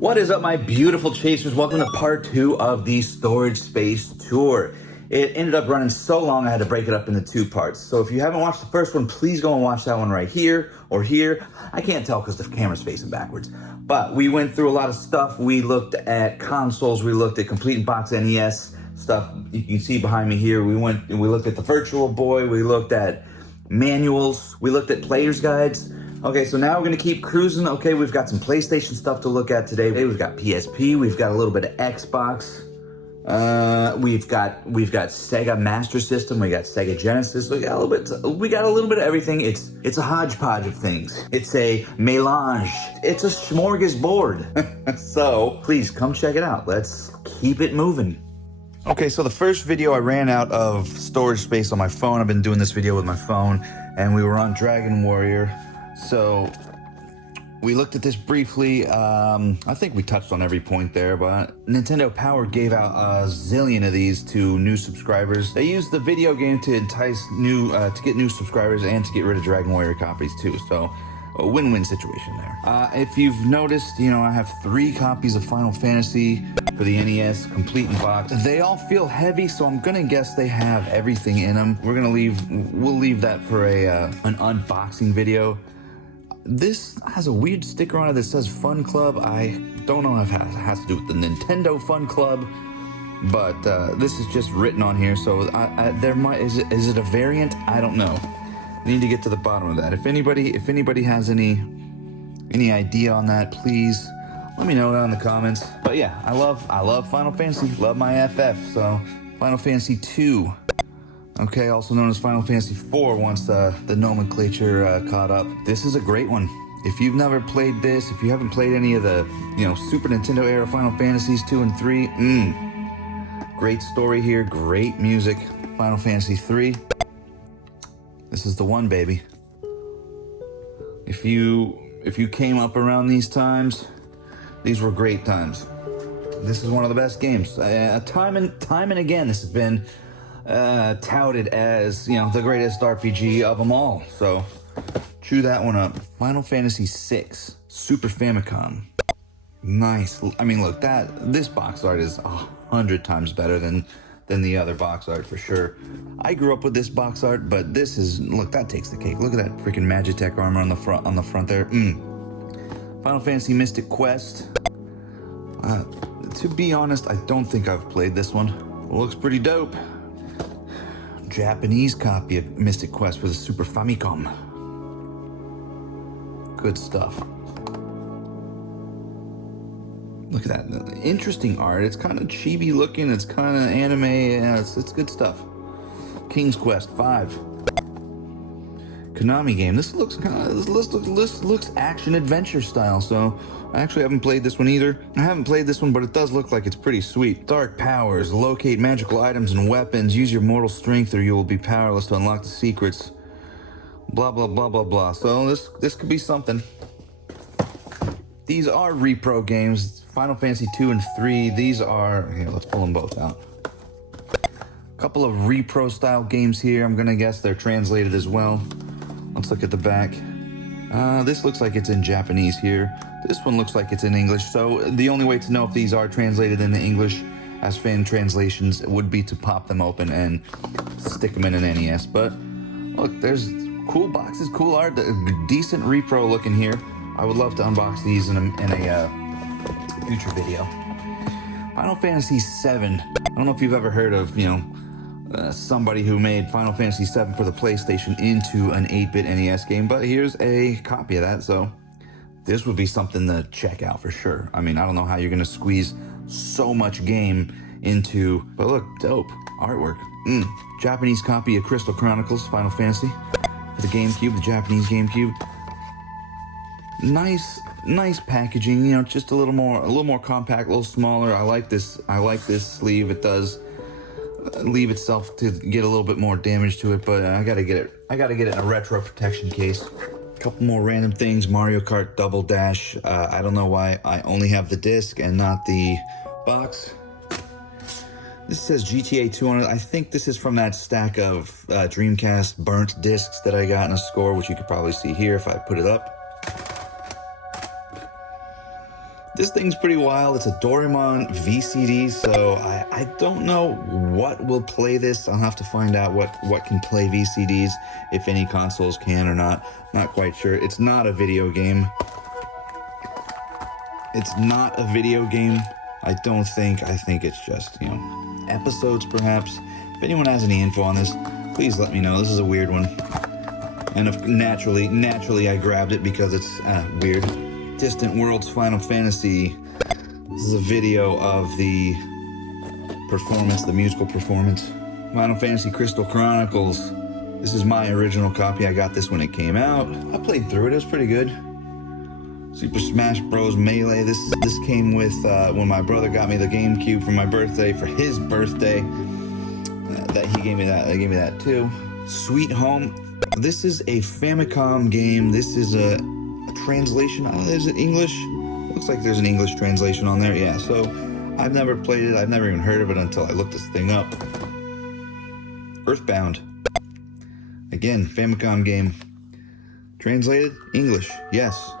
What is up, my beautiful chasers? Welcome to part 2 of the storage space tour. It ended up running so long I had to break it up into 2 parts. So if you haven't watched the first one, please go and watch that one right here or here. I can't tell because the camera's facing backwards. But we went through a lot of stuff. We looked at consoles. We looked at complete in box NES stuff. You can see behind me here. We looked at the Virtual Boy. We looked at manuals. We looked at player's guides. Okay, so now we're gonna keep cruising. Okay, we've got some PlayStation stuff to look at today. We've got PSP, we've got a little bit of Xbox. We've got Sega Master System, we got Sega Genesis. We got a little bit of everything. It's a hodgepodge of things. It's a melange. It's a smorgasbord. So please come check it out. Let's keep it moving. Okay, so the first video, I ran out of storage space on my phone. I've been doing this video with my phone, and we were on Dragon Warrior. So we looked at this briefly. I think we touched on every point there, but Nintendo Power gave out a zillion of these to new subscribers. They used the video game to entice to get new subscribers and to get rid of Dragon Warrior copies too. So a win-win situation there. If you've noticed, I have 3 copies of Final Fantasy for the NES, complete in box. They all feel heavy, so I'm gonna guess they have everything in them. We'll leave that for an unboxing video. This has a weird sticker on it that says Fun Club. I don't know if it has to do with the Nintendo Fun Club, but this is just written on here. So is it a variant? I don't know. Need to get to the bottom of that. If anybody has any idea on that, please let me know down in the comments. But yeah, I love Final Fantasy. Love my FF. So Final Fantasy 2. Okay, also known as Final Fantasy 4 once the nomenclature caught up. This is a great one. If you've never played this, if you haven't played any of the Super Nintendo era Final Fantasies 2 and 3, great story here, great music. Final Fantasy 3, this is the one, baby. If you came up around these times, these were great times. This is one of the best games. Time and again, this has been touted as the greatest RPG of them all. So chew that one up. Final Fantasy 6 Super Famicom. Nice. I mean, look, this box art is 100 times better than the other box art for sure. I grew up with this box art, but this is, look, that takes the cake. Look at that freaking Magitech armor on the front there. Final Fantasy Mystic Quest. To be honest, I don't think I've played this one. It looks pretty dope. Japanese copy of Mystic Quest for the Super Famicom. Good stuff. Look at that. Interesting art. It's kind of chibi looking. It's kind of anime. Yeah, it's good stuff. King's Quest 5. Konami game. This looks action adventure style. So I actually haven't played this one either. I haven't played this one, but it does look like it's pretty sweet. Dark powers. Locate magical items and weapons. Use your mortal strength or you will be powerless to unlock the secrets. Blah, blah, blah, blah, blah. So this could be something. These are repro games. Final Fantasy 2 and 3. These are... Here, let's pull them both out. A couple of repro style games here. I'm going to guess they're translated as well. Let's look at the back. This looks like it's in Japanese here. This one looks like it's in English. So the only way to know if these are translated into English as fan translations would be to pop them open and stick them in an NES. But look, there's cool boxes, cool art, decent repro looking here. I would love to unbox these in a future video. Final Fantasy 7. I don't know if you've ever heard of, somebody who made Final Fantasy 7 for the PlayStation into an 8-bit NES game, but here's a copy of that, so this would be something to check out for sure. I mean, I don't know how you're gonna squeeze so much game into, but look, dope artwork. Japanese copy of Crystal Chronicles, Final Fantasy for the GameCube, the Japanese GameCube. Nice packaging, just a little more compact, a little smaller. I like this sleeve. It does leave itself to get a little bit more damage to it, but I gotta get it in a retro protection case. A couple more random things. Mario Kart Double Dash. I don't know why I only have the disc and not the box. This says GTA 2 on it. I think this is from that stack of Dreamcast burnt discs that I got in a score, which you could probably see here if I put it up. This thing's pretty wild. It's a Doraemon VCD, so I don't know what will play this. I'll have to find out what can play VCDs, if any consoles can or not. Not quite sure. It's not a video game. It's not a video game. I don't think. I think it's just, episodes perhaps. If anyone has any info on this, please let me know. This is a weird one. And if naturally I grabbed it because it's weird. Distant Worlds Final Fantasy. This is a video of the performance, the musical performance. Final Fantasy Crystal Chronicles. This is my original copy. I got this when it came out. I played through it. It was pretty good. Super Smash Bros. Melee. This came with when my brother got me the GameCube for my birthday, for his birthday. That he gave me that. They gave me that too. Sweet Home. This is a Famicom game. This is a translation. Is it English? Looks like there's an English translation on there. Yeah, so I've never played it. I've never even heard of it until I looked this thing up. Earthbound. Again, Famicom game. Translated English. Yes.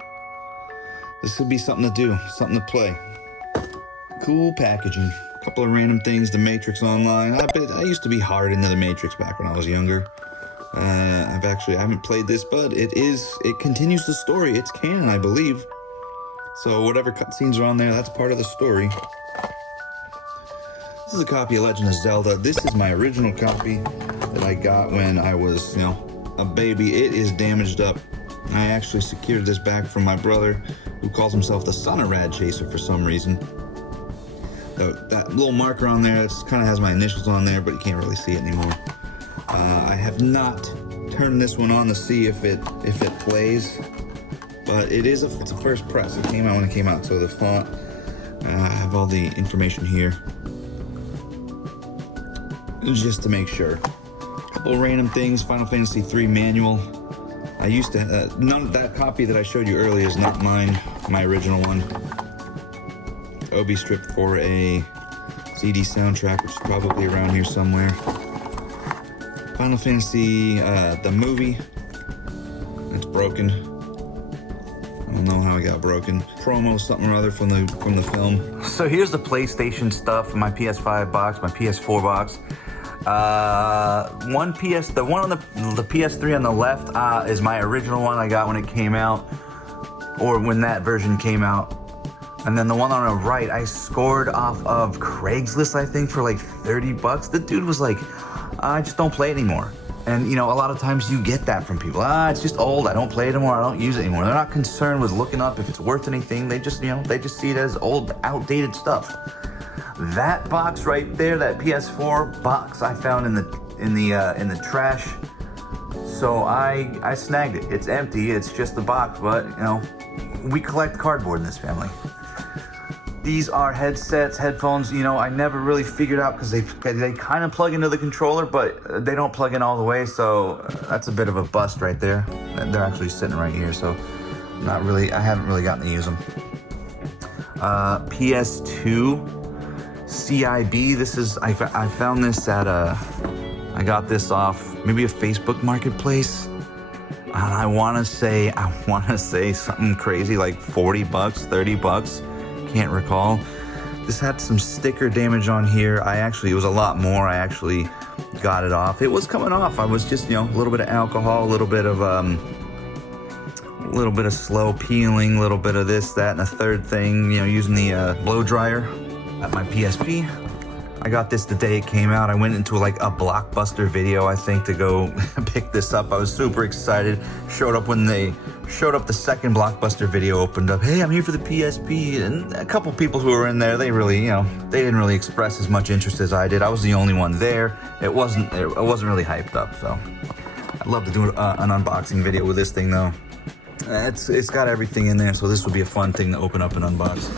This would be something to do, something to play. Cool packaging. A couple of random things. The Matrix Online. I used to be hard into the Matrix back when I was younger. I haven't played this, but it continues the story. It's canon, I believe. So whatever cutscenes are on there, that's part of the story. This is a copy of Legend of Zelda. This is my original copy that I got when I was, a baby. It is damaged up. I actually secured this back from my brother, who calls himself the son of Rad Chaser for some reason. That little marker on there, it kind of has my initials on there, but you can't really see it anymore. I have not turned this one on to see if it plays, but it's a first press. It came out when it came out, so the font. I have all the information here, just to make sure. A couple random things. Final Fantasy 3 manual. I used to that copy that I showed you earlier is not mine. My original one. Obi strip for a CD soundtrack, which is probably around here somewhere. Final Fantasy, the movie. It's broken. I don't know how it got broken. Promo, something or other from the film. So here's the PlayStation stuff. My PS5 box, my PS4 box. The one on the PS3 on the left is my original one I got when it came out, or when that version came out. And then the one on the right, I scored off of Craigslist, I think, for like $30. The dude was like, I just don't play it anymore. And, a lot of times you get that from people. It's just old. I don't play it anymore. I don't use it anymore. They're not concerned with looking up if it's worth anything. They just, they just see it as old, outdated stuff. That box right there, that PS4 box, I found in the trash. So I snagged it. It's empty. It's just the box, but, we collect cardboard in this family. These are headsets, headphones, I never really figured out because they kind of plug into the controller, but they don't plug in all the way, so that's a bit of a bust right there. They're actually sitting right here, so I haven't really gotten to use them. PS2 CIB, I found this at I got this off maybe a Facebook marketplace. And I want to say something crazy like $40, $30. Can't recall. This had some sticker damage on here. It was a lot more. I actually got it off. It was coming off. I was just, a little bit of alcohol, a little bit of slow peeling, a little bit of this, that, and a third thing, using the blow dryer at my PSP. I got this the day it came out. I went into like a Blockbuster video, I think, to go pick this up. I was super excited. Showed up the second Blockbuster video opened up. Hey, I'm here for the PSP. And a couple people who were in there, they really, they didn't really express as much interest as I did. I was the only one there. It wasn't really hyped up, so I'd love to do an unboxing video with this thing though. It's got everything in there, so this would be a fun thing to open up and unbox.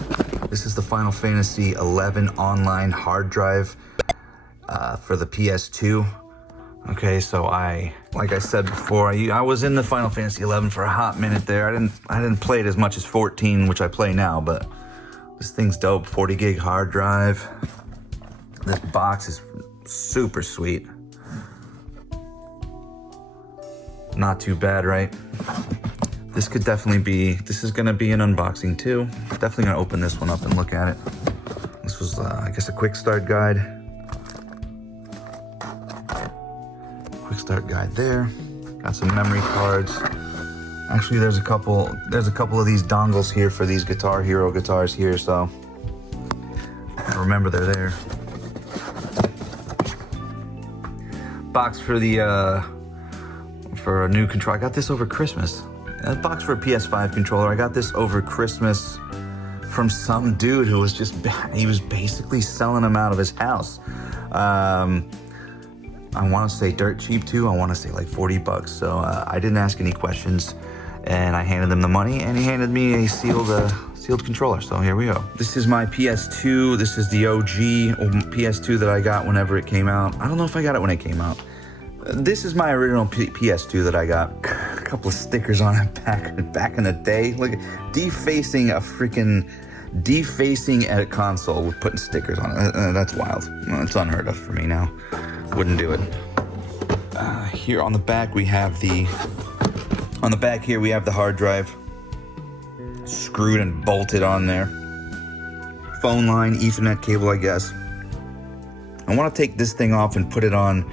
This is the Final Fantasy 11 online hard drive for the PS2. Okay, so like I said before, I was in the Final Fantasy 11 for a hot minute there. I didn't play it as much as 14, which I play now, but this thing's dope. 40 gig hard drive. This box is super sweet. Not too bad, right? This could definitely be, this is gonna be an unboxing too. Definitely gonna open this one up and look at it. This was, I guess, a quick start guide. Quick start guide there. Got some memory cards. Actually, there's a couple of these dongles here for these Guitar Hero guitars here, so I remember they're there. Box for the for a new controller. I got this over Christmas. A box for a PS5 controller. I got this over Christmas from some dude who was he was basically selling them out of his house. I want to say dirt cheap too. I want to say like 40 bucks. So I didn't ask any questions, and I handed him the money, and he handed me a sealed controller. So here we go. This is my PS2. This is the OG PS2 that I got whenever it came out. I don't know if I got it when it came out. This is my original PS2 that I got. A couple of stickers on it back in the day. Look, defacing a console with putting stickers on it. That's wild. It's unheard of for me now. Wouldn't do it. Here on the back we have the hard drive screwed and bolted on there. Phone line, Ethernet cable, I guess. I want to take this thing off and put it on.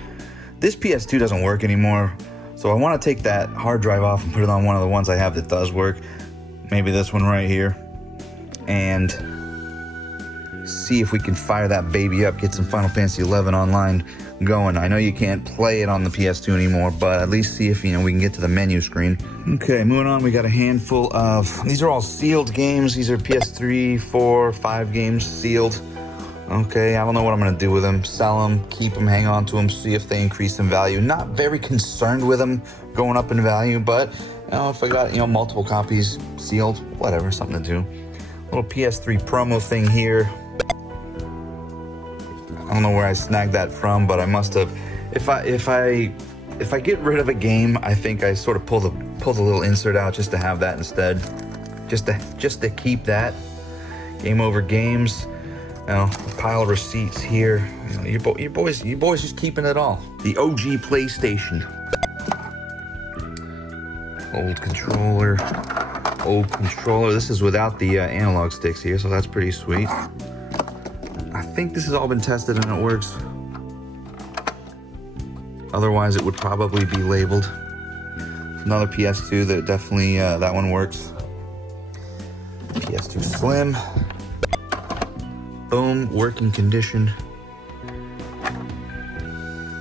This PS2 doesn't work anymore, so I want to take that hard drive off and put it on one of the ones I have that does work. Maybe this one right here. And see if we can fire that baby up, get some Final Fantasy 11 online going. I know you can't play it on the PS2 anymore, but at least see if we can get to the menu screen. Okay, moving on, we got a handful of, these are all sealed games. These are PS3, 4, 5 games sealed. Okay, I don't know what I'm gonna do with them. Sell them, keep them, hang on to them, see if they increase in value. Not very concerned with them going up in value, but if I got multiple copies sealed, whatever, something to do. Little PS3 promo thing here. I don't know where I snagged that from, but I must have. If I get rid of a game, I think I sort of pull the little insert out just to have that instead, just to keep that. Game over games. A pile of receipts here. You boys just keeping it all. The OG PlayStation. Old controller. This is without the analog sticks here, so that's pretty sweet. I think this has all been tested and it works. Otherwise, it would probably be labeled. Another PS2 that definitely, that one works. PS2 Slim. Boom, working condition.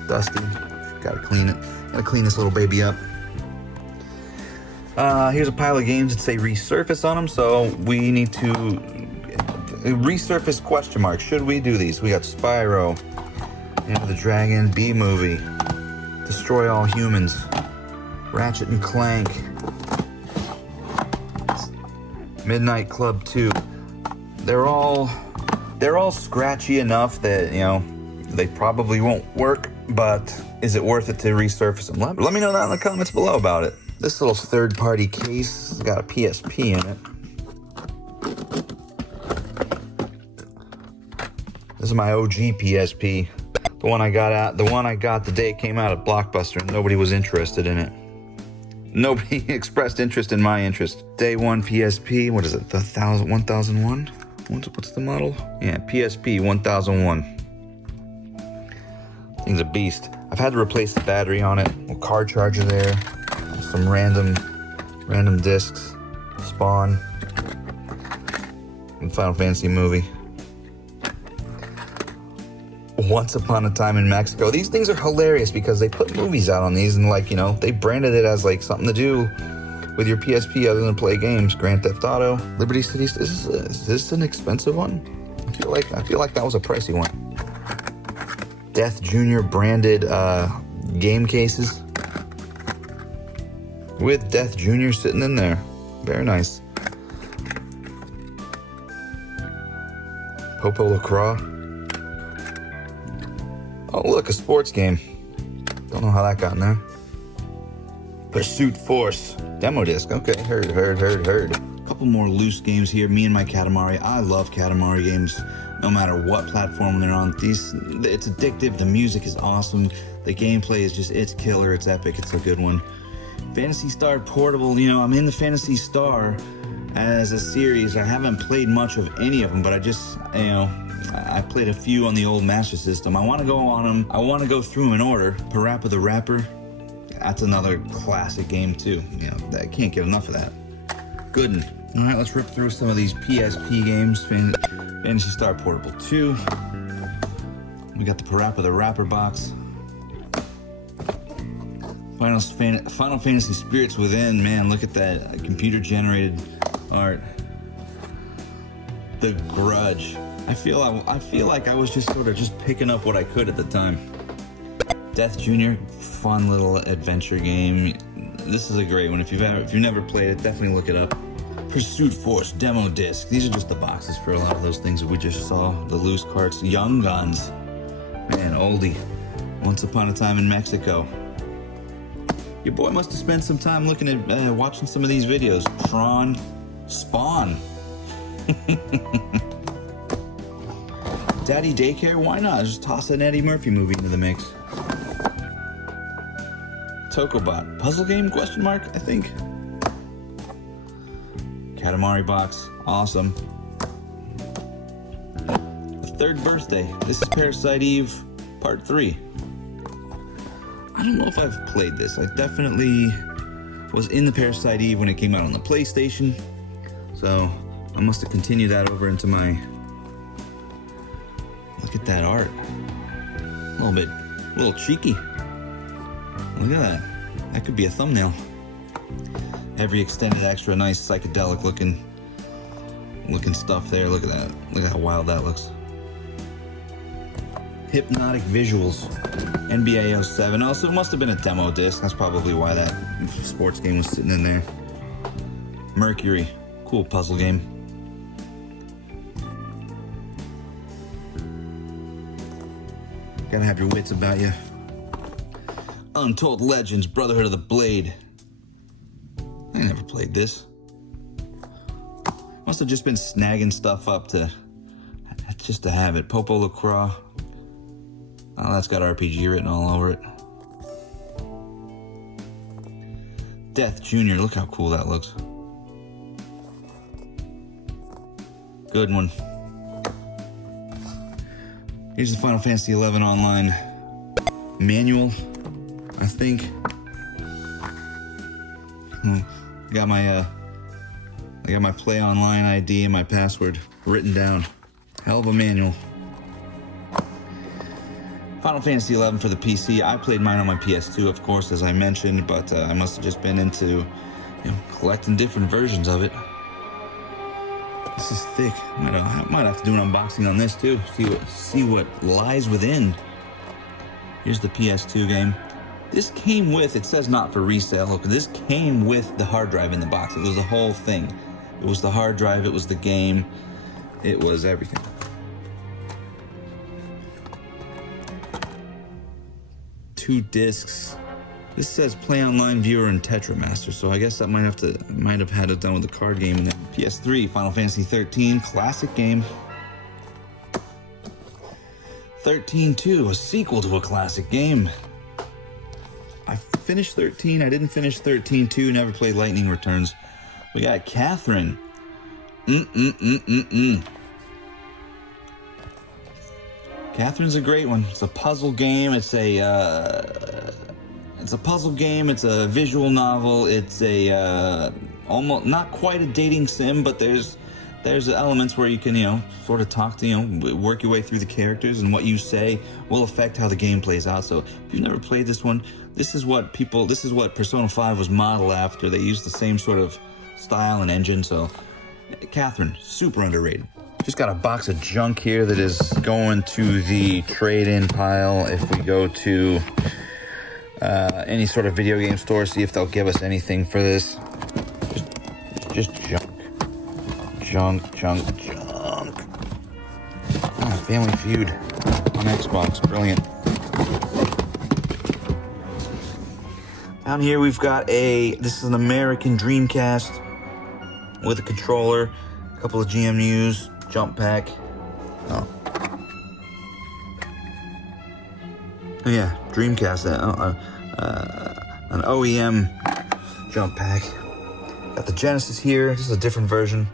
Dusty, gotta clean it. Gotta clean this little baby up. Here's a pile of games that say resurface on them, so we need to resurface question mark. Should we do these? We got Spyro, Enter the Dragon, B-Movie, Destroy All Humans, Ratchet and Clank, Midnight Club 2. They're all scratchy enough that, they probably won't work, but is it worth it to resurface them? Let me know that in the comments below about it. This little third-party case has got a PSP in it. This is my OG PSP. The one I got the day it came out at Blockbuster, and nobody was interested in it. Nobody expressed interest in my interest. Day one PSP, what is it, the 1001? What's the model? Yeah, PSP 1001. Thing's a beast. I've had to replace the battery on it. A car charger there. Some random discs. Spawn. And Final Fantasy movie. Once Upon a Time in Mexico. These things are hilarious because they put movies out on these and they branded it as something to do with your PSP other than play games. Grand Theft Auto, Liberty City. Is this an expensive one? I feel like that was a pricey one. Death Jr. branded game cases with Death Jr. sitting in there. Very nice. Popo LaCroix. Oh look, a sports game. Don't know how that got in there. Pursuit Force. Demo disc. Okay, heard. Couple more loose games here. Me and my Katamari. I love Katamari games, no matter what platform they're on. It's addictive. The music is awesome. The gameplay is it's killer. It's epic. It's a good one. Phantasy Star Portable, you know, I'm in the Phantasy Star as a series. I haven't played much of any of them, but I just, you know, I played a few on the old Master System. I want to go on them. I want to go through them in order. Parappa the Rapper, that's another classic game too. You know, I can't get enough of that. Good one. All right, let's rip through some of these PSP games. Phantasy Star Portable 2. We got the Parappa the Rapper box. Final Fantasy Spirits Within. Man, look at that computer-generated art. The Grudge. I feel like I was just sort of just picking up what I could at the time. Death Jr. Fun little adventure game. This is a great one. If you've never played it, definitely look it up. Pursuit Force demo disc. These are just the boxes for a lot of those things that we just saw. The loose carts. Young Guns. Man, oldie. Once Upon a Time in Mexico. Your boy must have spent some time looking at watching some of these videos. Tron, Spawn. Daddy Daycare, why not? Just toss an Eddie Murphy movie into the mix. Tokobot, puzzle game, question mark, I think. Katamari box, awesome. The Third Birthday, this is Parasite Eve, part 3. I don't know if I've played this. I definitely was in the Parasite Eve when it came out on the PlayStation. So I must have continued that over into my... Look at that art. A little cheeky. Look at that. That could be a thumbnail. Every extended extra, nice psychedelic looking stuff there. Look at that. Look at how wild that looks. Hypnotic visuals. NBA 07. Oh, so it must have been a demo disc. That's probably why that sports game was sitting in there. Mercury. Cool puzzle game. Gotta have your wits about you. Untold Legends, Brotherhood of the Blade. I never played this. Must have just been snagging stuff up just to have it. Popo LaCroix. Oh, that's got RPG written all over it. Death Jr. Look how cool that looks. Good one. Here's the Final Fantasy XI Online manual, I think. I got my Play Online ID and my password written down. Hell of a manual. Final Fantasy XI for the PC. I played mine on my PS2, of course, as I mentioned, but I must have just been into, collecting different versions of it. This is thick. I might have to do an unboxing on this too. See what lies within. Here's the PS2 game. This came with, it says not for resale. Look, this came with the hard drive in the box. It was the whole thing. It was the hard drive, it was the game, it was everything. Two discs. This says Play Online Viewer and Tetramaster, so I guess that might have had it done with the card game. And then PS3, Final Fantasy 13, classic game. 13-2, a sequel to a classic game. I finished 13, I didn't finish 13-2, never played Lightning Returns. We got Catherine. Catherine's a great one. It's a puzzle game. It's a puzzle game. It's a visual novel. It's a almost not quite a dating sim, but there's elements where you can sort of talk to work your way through the characters, and what you say will affect how the game plays out. So if you've never played this one, this is what Persona 5 was modeled after. They used the same sort of style and engine. So Catherine, super underrated. Just got a box of junk here that is going to the trade-in pile if we go to any sort of video game store, see if they'll give us anything for this. Just junk. Family Feud on Xbox, brilliant. Down here we've got this is an American Dreamcast with a controller, a couple of GMUs, jump pack. Oh yeah, Dreamcast, an OEM jump pack. Got the Genesis here. This is a different version.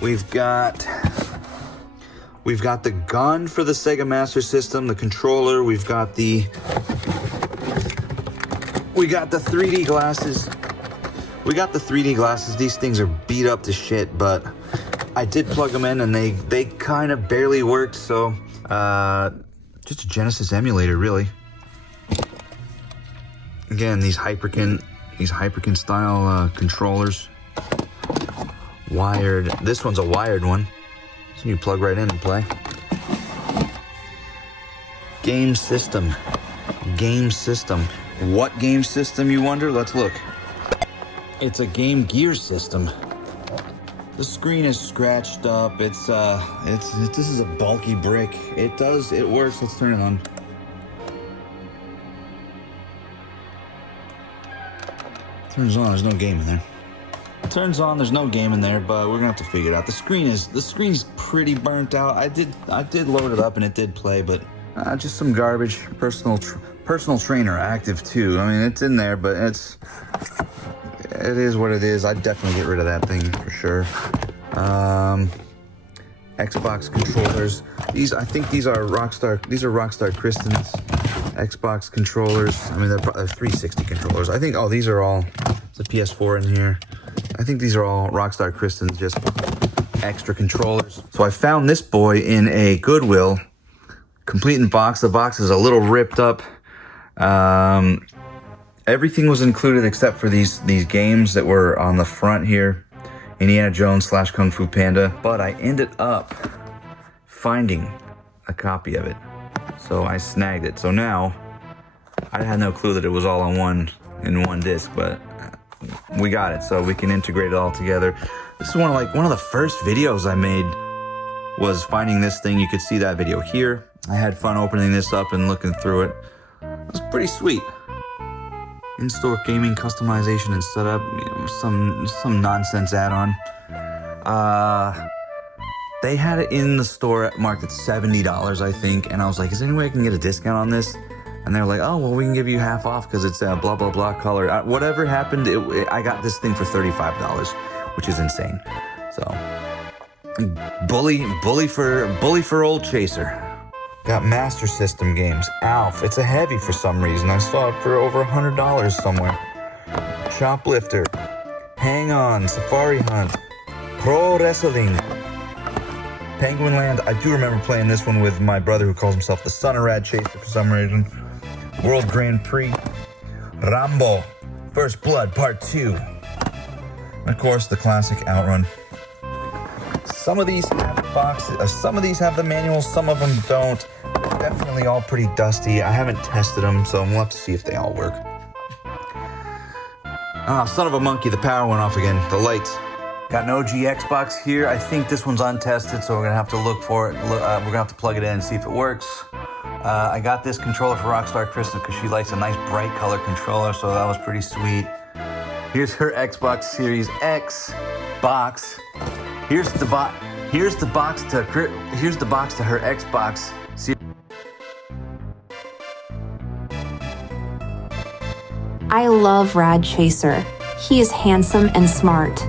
We've got the gun for the Sega Master System, the controller. We've got the 3D glasses. We got the 3D glasses. These things are beat up to shit, but I did plug them in and they kind of barely worked. So just a Genesis emulator, really. Again, these Hyperkin style controllers. Wired. This one's a wired one, so you plug right in and play. Game system. What game system, you wonder? Let's look. It's a Game Gear system. The screen is scratched up. This is a bulky brick. It works. Let's turn it on. Turns on, there's no game in there. Turns on, there's no game in there, but we're gonna have to figure it out. The screen's pretty burnt out. I did load it up and it did play, but just some garbage. Personal trainer active too. I mean, it's in there, but it is what it is. I'd definitely get rid of that thing for sure. Xbox controllers. I think these are Rockstar Crystals. Xbox controllers. I mean, they're 360 controllers. I think. Oh, these are all. There's a PS4 in here. I think these are all Rockstar Crystals, just extra controllers. So I found this boy in a Goodwill, complete in box. The box is a little ripped up. Everything was included except for these games that were on the front here. Indiana Jones / Kung Fu Panda. But I ended up finding a copy of it. So I snagged it. So now, I had no clue that it was all in one disc, but we got it. So we can integrate it all together. This is one of the first videos I made was finding this thing. You could see that video here. I had fun opening this up and looking through it. It was pretty sweet. In-store gaming customization and setup, some nonsense add-on. They had it in the store marked at $70, I think, and I was like, is there any way I can get a discount on this? And they're like, oh, well, we can give you half off because it's a blah, blah, blah color. Whatever happened, I got this thing for $35, which is insane. So, bully for old Chaser. Got Master System games. Alf. It's a heavy for some reason. I saw it for over $100 somewhere. Shoplifter. Hang On. Safari Hunt. Pro Wrestling. Penguin Land. I do remember playing this one with my brother who calls himself the Son of Rad Chaser for some reason. World Grand Prix. Rambo. First Blood Part 2. And of course, the classic Outrun. Some of these have boxes. Some of these have the manuals. Some of them don't. They're definitely all pretty dusty. I haven't tested them, so we'll have to see if they all work. Ah, son of a monkey, the power went off again. The lights. Got an OG Xbox here. I think this one's untested, so we're gonna have to look for it. We're gonna have to plug it in and see if it works. I got this controller for Rockstar Crystal because she likes a nice bright color controller, so that was pretty sweet. Here's her Xbox Series X box. Here's the box to her Xbox Series. I love Rad Chaser. He is handsome and smart.